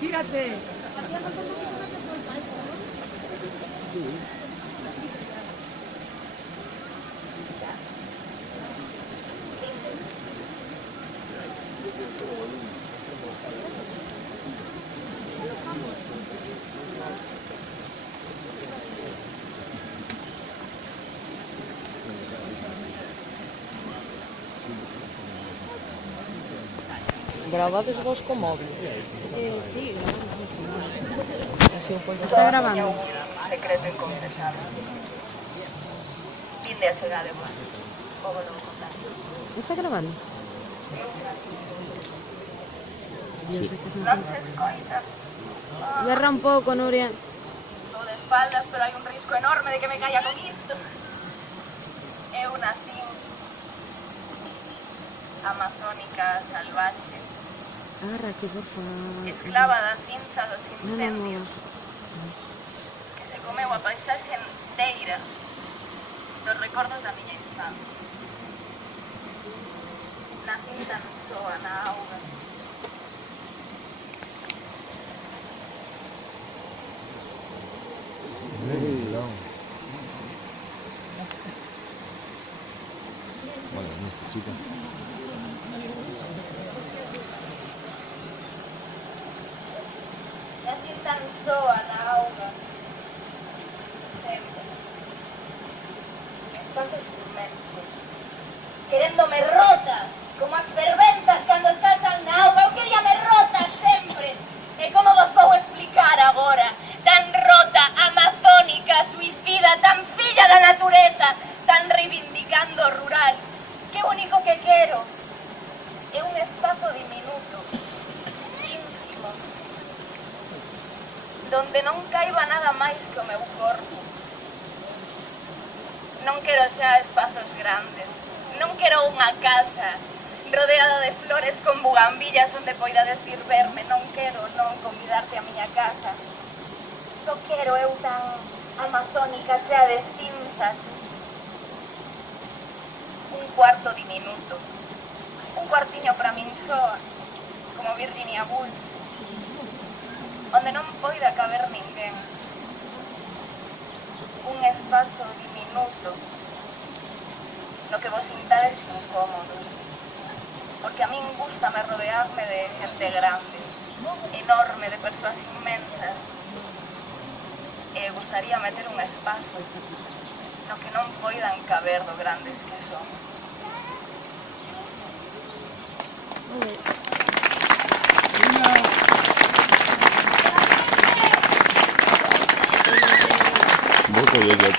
Fíjate. Gravades vos co móvil? Sí, Así o pois está grabando. Secreto inconfesado. Vinde a chegar de mal. Poco non contar. ¿Está grabando? Dios, es que se me Non se escoita. Berra un pouco, Nuria. Estou de espaldas, pero hai un risco enorme de que me caia con isto. Eu nacín amazónica salvaxe, Agarra aquí, por favor. esclava das cinzas dos No, no, incendios, no. que se comeu a paisaxe enteira dos recordos da miña infancia. Nacín tan soa na auga. Bueno, esta chica. Nacín tan soa na auga. Sempre. Espacios inmensos. Queréndome rota, como as ferventas cando escalzan na auga. Eu queríame rota sempre. E como vos vou explicar agora? Tan rota, amazónica, suicida, tan filla da natureza, tan reivindicando o rural, que o único que quero é un espazo diminuto, íntimo, donde non caiba nada máis que o meu corpo. Non quero xa espazos grandes, non quero unha casa rodeada de flores con bugambillas onde poidades ir verme, non quero non convidarte a miña casa. Só quero eu tan amazónica xa de cinzas. Un cuarto diminuto, un cuartiño para min soa, como Virginia Woolf, onde non poida caber ninguén. Un espazo diminuto no que vos sintades incómodos, porque a min gustame rodearme de xente grande, enorme, de persoas inmensas, e gustaría meter un espazo no que non poidan caber do grandes que son. Voto yo.